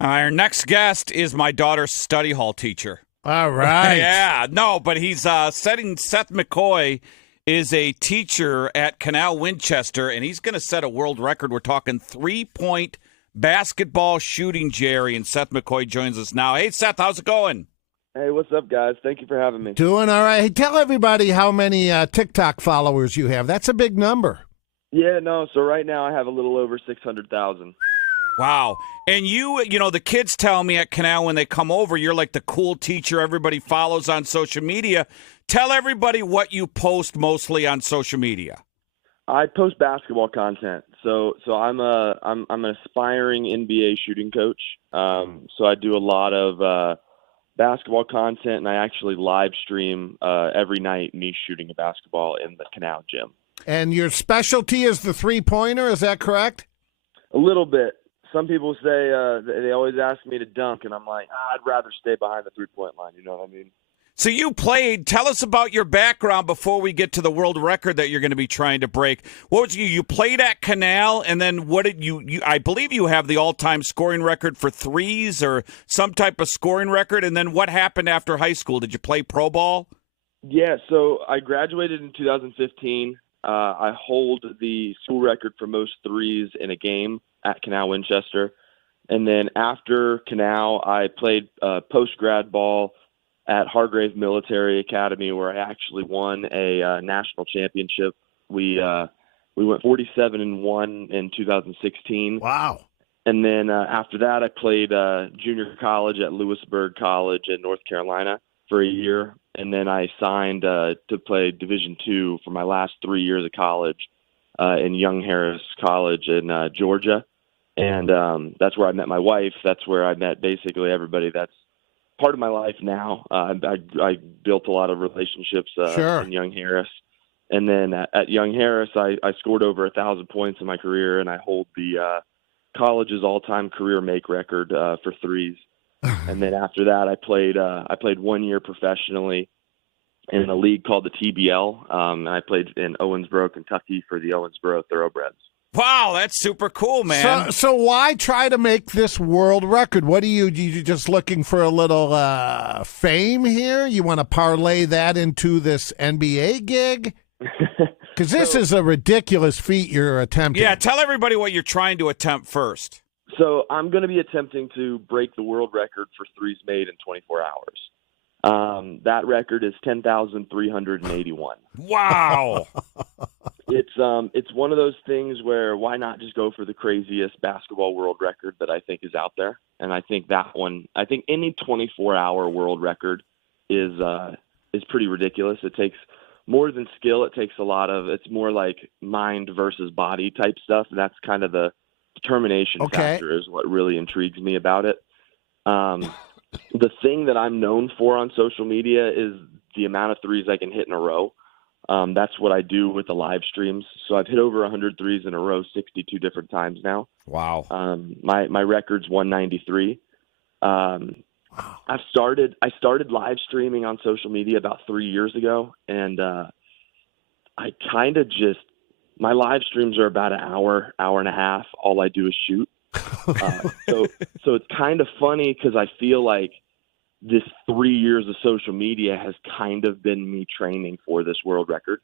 Our next guest is my daughter's study hall teacher. All right. Yeah, no, but he's setting. Seth McCoy is a teacher at Canal, Winchester, and he's going to set a world record. We're talking 3-point basketball shooting, Jerry, and Seth McCoy joins us now. Hey, Seth, how's it going? Hey, what's up, guys? Thank you for having me. Doing all right. Hey, tell everybody how many TikTok followers you have. That's a big number. Yeah, no, so right now I have a little over 600,000. Wow. And you know, the kids tell me at Canal when they come over, you're like the cool teacher everybody follows on social media. Tell everybody what you post mostly on social media. I post basketball content. So I'm an aspiring NBA shooting coach. So I do a lot of basketball content, and I actually live stream every night me shooting a basketball in the Canal gym. And your specialty is the three-pointer, is that correct? A little bit. Some people say they always ask me to dunk, and I'm like, I'd rather stay behind the three-point line. You know what I mean? So you played. Tell us about your background before we get to the world record that you're going to be trying to break. What was you played at Canal, and then what did you I believe you have the all-time scoring record for threes or some type of scoring record, and then what happened after high school? Did you play pro ball? Yeah, so I graduated in 2015. I hold the school record for most threes in a game at Canal Winchester. And then after Canal, I played post-grad ball at Hargrave Military Academy, where I actually won a national championship. We went 47-1 in 2016. Wow. And then after that, I played junior college at Lewisburg College in North Carolina for a year. And then I signed to play Division II for my last 3 years of college in Young Harris College in Georgia. And that's where I met my wife. That's where I met basically everybody that's part of my life now. I built a lot of relationships Sure. in Young Harris. And then at Young Harris, I scored over 1,000 points in my career, and I hold the college's all-time career make record for threes. And then after that, I played 1 year professionally in a league called the TBL, and I played in Owensboro, Kentucky for the Owensboro Thoroughbreds. Wow, that's super cool, man. So why try to make this world record? What you just looking for a little fame here? You want to parlay that into this NBA gig? Because this is a ridiculous feat you're attempting. Yeah, tell everybody what you're trying to attempt first. So I'm going to be attempting to break the world record for threes made in 24 hours. That record is 10,381. Wow. It's one of those things where why not just go for the craziest basketball world record that I think is out there? And I think any 24-hour world record is pretty ridiculous. It takes more than skill. It takes it's more like mind versus body type stuff. And that's kind of the determination factor is what really intrigues me about it. The thing that I'm known for on social media is the amount of threes I can hit in a row. That's what I do with the live streams. So I've hit over 100 threes in a row 62 different times now. Wow. My record's 193. I started live streaming on social media about 3 years ago, and I kind of my live streams are about an hour and a half. All I do is shoot. So it's kind of funny because I feel like this 3 years of social media has kind of been me training for this world record.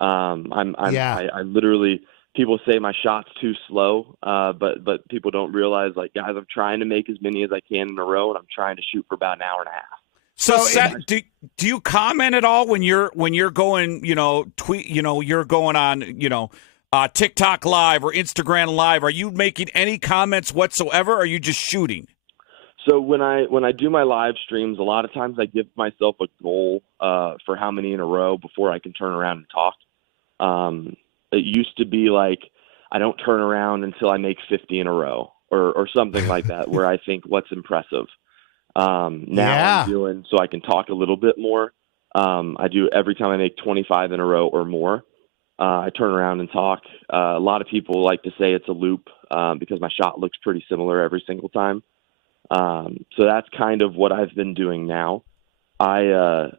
I literally, people say my shot's too slow, but people don't realize, like, guys, I'm trying to make as many as I can in a row, and I'm trying to shoot for about an hour and a half. So, Seth, do you comment at all when you're going, tweet, you're going on, TikTok Live or Instagram Live? Are you making any comments whatsoever, or are you just shooting? So when I do my live streams, a lot of times I give myself a goal for how many in a row before I can turn around and talk. It used to be like I don't turn around until I make 50 in a row or something like that, where I think what's impressive. I'm doing so I can talk a little bit more. I do every time I make 25 in a row or more. I turn around and talk. A lot of people like to say it's a loop because my shot looks pretty similar every single time. So that's kind of what I've been doing now. I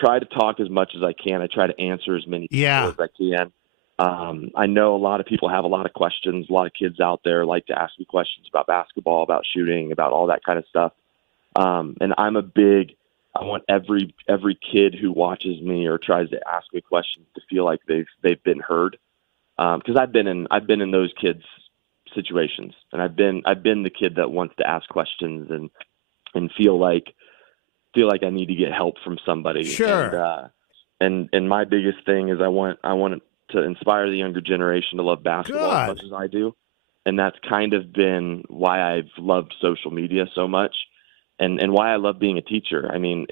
try to talk as much as I can. I try to answer as many people as I can. I know a lot of people have a lot of questions. A lot of kids out there like to ask me questions about basketball, about shooting, about all that kind of stuff. And I want every kid who watches me or tries to ask me questions to feel like they've been heard. Because I've been in those kids' situations, and I've been the kid that wants to ask questions and feel like I need to get help from somebody. Sure. And my biggest thing is I want to inspire the younger generation to love basketball as much as I do. And that's kind of been why I've loved social media so much, and why I love being a teacher. I mean,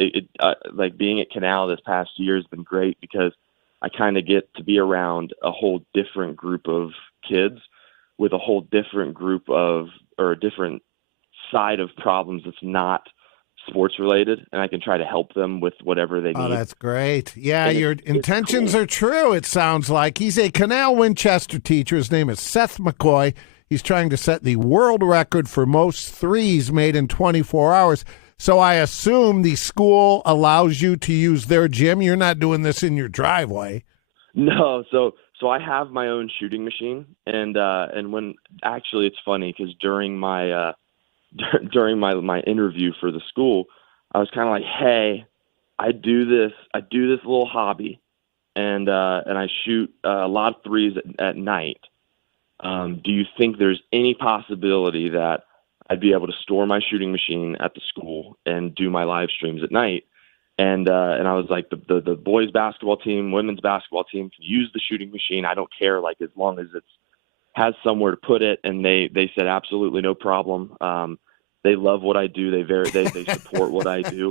like being at Canal this past year has been great because I kind of get to be around a whole different group of kids with a whole different group or a different side of problems that's not sports related, and I can try to help them with whatever they need. Oh, that's great. Yeah, And your intentions are true, it sounds like. He's a Canal Winchester teacher. His name is Seth McCoy. He's trying to set the world record for most threes made in 24 hours. So I assume the school allows you to use their gym. You're not doing this in your driveway. No, so I have my own shooting machine, and when actually it's funny because during my interview for the school, I was kind of like, hey, I do this little hobby, and I shoot a lot of threes at night. Do you think there's any possibility that I'd be able to store my shooting machine at the school and do my live streams at night? And I was like, the boys basketball team, women's basketball team can use the shooting machine. I don't care, like as long as it has somewhere to put it. And they said absolutely no problem. They love what I do. They support what I do.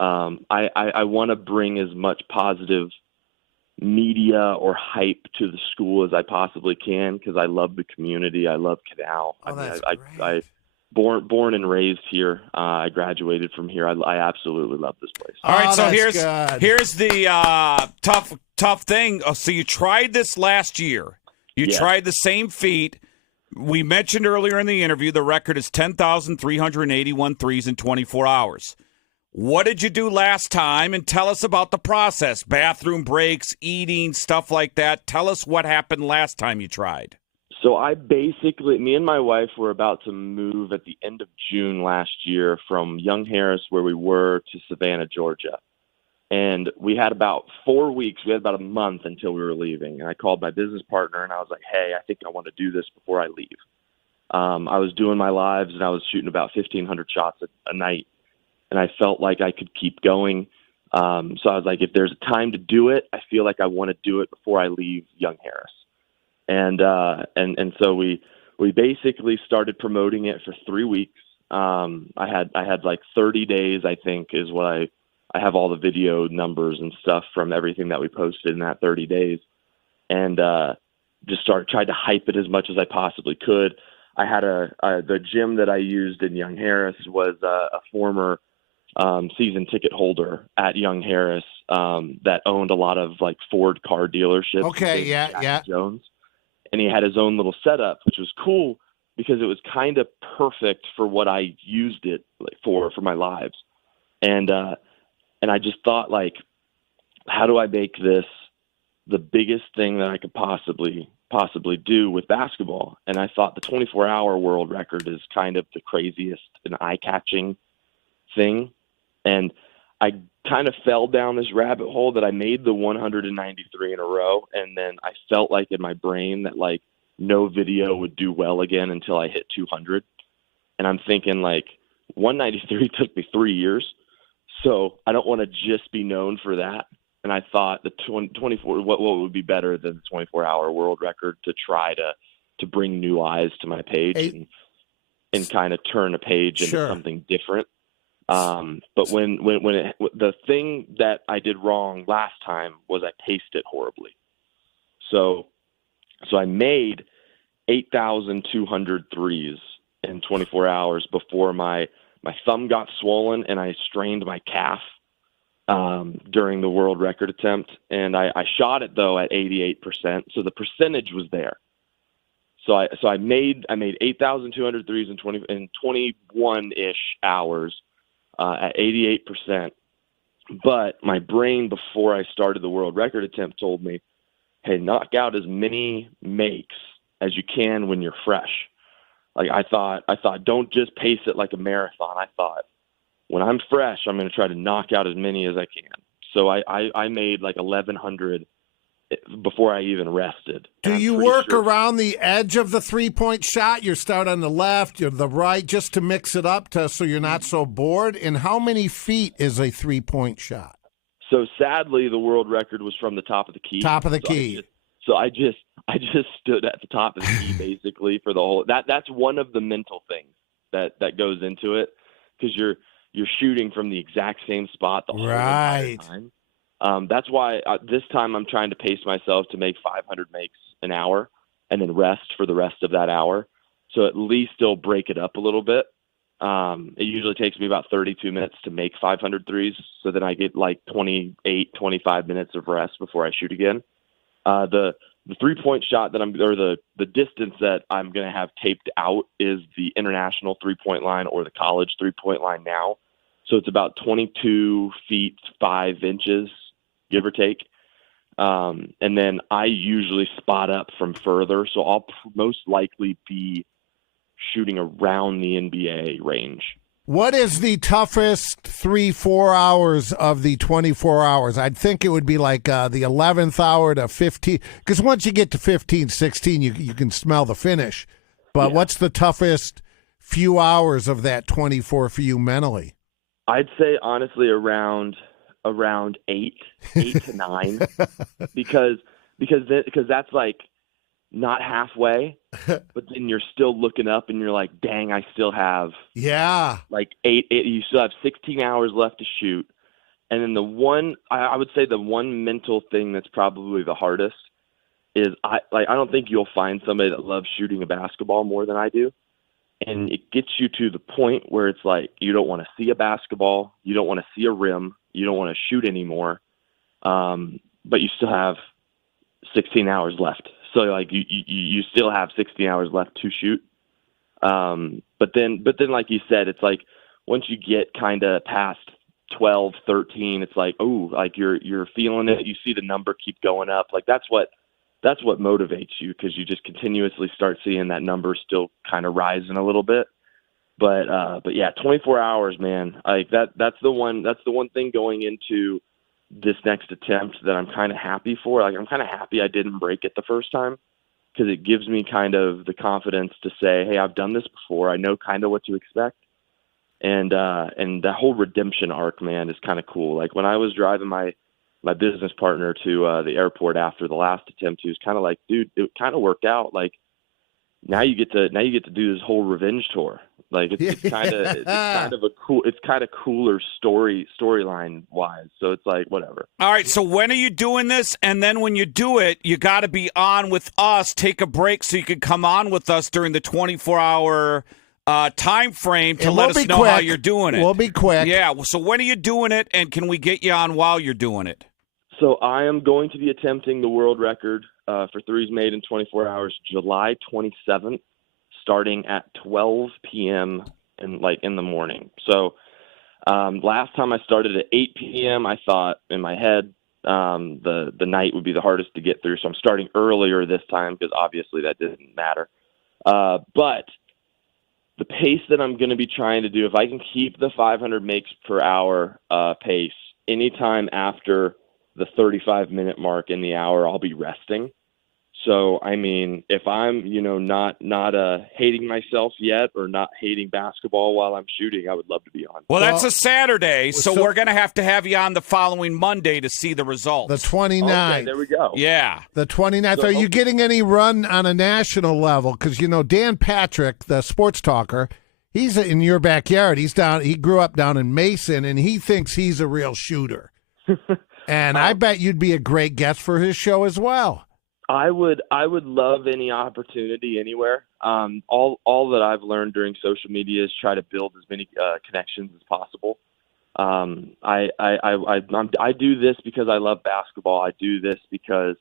I want to bring as much positive media or hype to the school as I possibly can because I love the community. I love Canal. Oh, that's great. I born and raised here. I graduated from here. I absolutely love this place. All right, so that's here's the tough thing. So you tried this last year. You tried the same feat. We mentioned earlier in the interview the record is 10,381 threes in 24 hours. What did you do last time? And tell us about the process. Bathroom breaks, eating, stuff like that. Tell us what happened last time you tried. So me and my wife were about to move at the end of June last year from Young Harris, where we were, to Savannah, Georgia. And we had about 4 weeks. We had about a month until we were leaving. And I called my business partner, and I was like, hey, I think I want to do this before I leave. I was doing my lives, and I was shooting about 1,500 shots a night. And I felt like I could keep going. So I was like, if there's a time to do it, I feel like I want to do it before I leave Young Harris. And so we basically started promoting it for 3 weeks. I had like 30 days, I think, is what I have all the video numbers and stuff from everything that we posted in that 30 days. And tried to hype it as much as I possibly could. I had the gym that I used in Young Harris was a former season ticket holder at Young Harris that owned a lot of like Ford car dealerships. Okay, yeah. Jones. And he had his own little setup, which was cool because it was kind of perfect for what I used it for my lives. And I just thought, like, how do I make this the biggest thing that I could possibly do with basketball? And I thought the 24-hour world record is kind of the craziest and eye-catching thing. And I kind of fell down this rabbit hole that I made the 193 in a row. And then I felt like in my brain that like no video would do well again until I hit 200. And I'm thinking like 193 took me 3 years. So I don't want to just be known for that. And I thought the 24, what would be better than the 24-hour world record to try to bring new eyes to my page and kind of turn a page into something different. But when the thing that I did wrong last time was I paced it horribly. So I made 8,200 threes in 24 hours before my thumb got swollen and I strained my calf during the world record attempt. And I shot it though at 88%. So the percentage was there. So I made 8,200 threes in 21-ish hours. At 88%. But my brain, before I started the world record attempt, told me, hey, knock out as many makes as you can when you're fresh. Like I thought, don't just pace it like a marathon. I thought, when I'm fresh, I'm going to try to knock out as many as I can. So I made like 1,100 before I even rested. Do you work around the edge of the three-point shot? You start on the left, you're the right, just to mix it up so you're not so bored? And how many feet is a three-point shot? So sadly, the world record was from the top of the key. Top of the key. I just stood at the top of the key basically for the whole. That's one of the mental things that goes into it, because you're shooting from the exact same spot the whole entire time. That's why this time I'm trying to pace myself to make 500 makes an hour and then rest for the rest of that hour. So at least still break it up a little bit. It usually takes me about 32 minutes to make 500 threes. So then I get like 25 minutes of rest before I shoot again. The 3-point shot that the distance that I'm going to have taped out is the international 3-point line or the college 3-point line now. So it's about 22 feet, 5 inches, give or take. And then I usually spot up from further. So I'll most likely be shooting around the NBA range. What is the toughest 3-4 hours of the 24 hours? I'd think it would be like the 11th hour to 15. Because once you get to 15, 16, you can smell the finish. But what's the toughest few hours of that 24 for you mentally? I'd say honestly around 8 to 9, because that's like not halfway, but then you're still looking up and you're like, dang, I still have like 8 you still have 16 hours left to shoot. And then I would say the one mental thing that's probably the hardest is I don't think you'll find somebody that loves shooting a basketball more than I do. And it gets you to the point where it's like you don't want to see a basketball, you don't want to see a rim, you don't want to shoot anymore, but you still have 16 hours left. So like you still have 16 hours left to shoot. But then like you said, it's like once you get kind of past 12, 13, it's like, oh, like you're feeling it. You see the number keep going up. Like that's what motivates you, because you just continuously start seeing that number still kind of rising a little bit. But yeah, 24 hours, man. Like that's the one thing going into this next attempt that I'm kind of happy for. Like I'm kind of happy I didn't break it the first time, because it gives me kind of the confidence to say, hey, I've done this before. I know kind of what to expect. And that whole redemption arc, man, is kind of cool. Like when I was driving my business partner to the airport after the last attempt, he was kind of like, dude, it kind of worked out. Like now you get to do this whole revenge tour. Like it's kind of cooler storyline wise. So it's like whatever. All right. So when are you doing this? And then when you do it, you got to be on with us. Take a break so you can come on with us during the 24-hour time frame to let us know how you're doing it. We'll be quick. Yeah. So when are you doing it? And can we get you on while you're doing it? So I am going to be attempting the world record for threes made in 24 hours, July 27th, starting at 12 p.m. in the morning. So last time I started at 8 p.m., I thought in my head the night would be the hardest to get through. So I'm starting earlier this time, because obviously that didn't matter. But the pace that I'm going to be trying to do, if I can keep the 500 makes per hour pace, anytime after the 35-minute mark in the hour, I'll be resting. So, I mean, if I'm, not hating myself yet or not hating basketball while I'm shooting, I would love to be on. Well, that's a Saturday, so we're going to have you on the following Monday to see the results. The 29th. Okay, there we go. Yeah. The 29th. So, are you getting any run on a national level? Because, Dan Patrick, the sports talker, he's in your backyard. He grew up down in Mason, and he thinks he's a real shooter. And I bet you'd be a great guest for his show as well. I would love any opportunity anywhere. All that I've learned during social media is try to build as many connections as possible. I do this because I love basketball. I do this because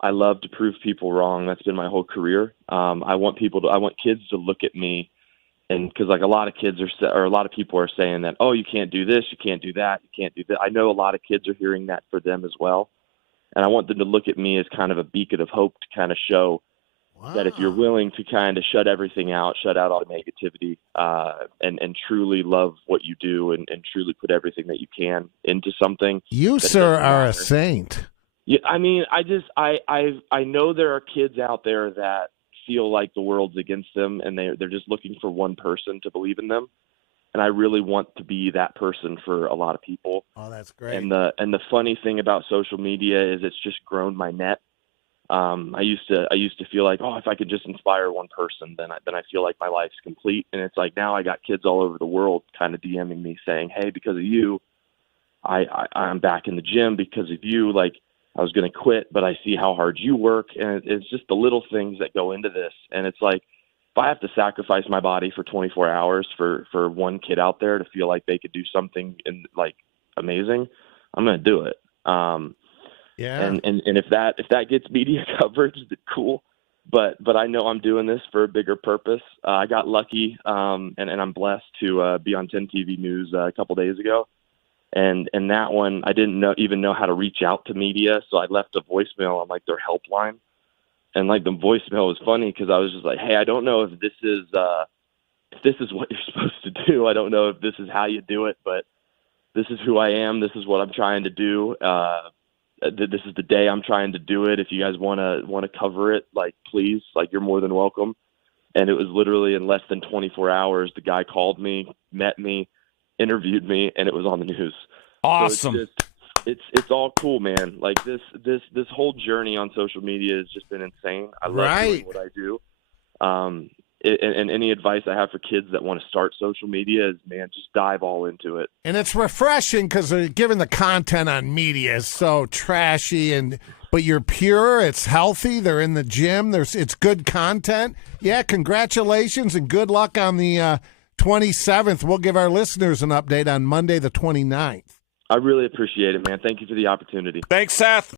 I love to prove people wrong. That's been my whole career. I want kids to look at me, and because like a lot of people are saying that, oh, you can't do this, you can't do that, you can't do that. I know a lot of kids are hearing that for them as well. And I want them to look at me as kind of a beacon of hope to kind of show that if you're willing to kind of shut everything out, shut out all the negativity, and truly love what you do and truly put everything that you can into something. You, sir, are a saint. Yeah, I mean, I know there are kids out there that feel like the world's against them, and they're just looking for one person to believe in them. And I really want to be that person for a lot of people. Oh, that's great. And the funny thing about social media is it's just grown my net. I used to feel like, oh, if I could just inspire one person, then I feel like my life's complete. And it's like now I got kids all over the world kind of DMing me saying, hey, because of you, I'm back in the gym. Because of you, like I was going to quit, but I see how hard you work. And it's just the little things that go into this. And it's like, if I have to sacrifice my body for 24 hours for one kid out there to feel like they could do something like amazing, I'm going to do it. Yeah. And if that gets media coverage, then cool. But I know I'm doing this for a bigger purpose. I got lucky, and I'm blessed to be on 10 TV News a couple days ago. And that one, I didn't even know how to reach out to media, so I left a voicemail on like their helpline. And like the voicemail was funny because I was just like, hey, I don't know if this is what you're supposed to do. I don't know if this is how you do it, but this is who I am. This is what I'm trying to do. This is the day I'm trying to do it. If you guys want to cover it, like, please, like, you're more than welcome. And it was literally in less than 24 hours, the guy called me, met me, interviewed me, and it was on the news. Awesome. So it's all cool, man. Like this whole journey on social media has just been insane. I love doing what I do. And any advice I have for kids that want to start social media is, man, just dive all into it. And it's refreshing because given the content on media is so trashy, but you're pure, it's healthy, they're in the gym, it's good content. Yeah, congratulations and good luck on the 27th. We'll give our listeners an update on Monday the 29th. I really appreciate it, man. Thank you for the opportunity. Thanks, Seth.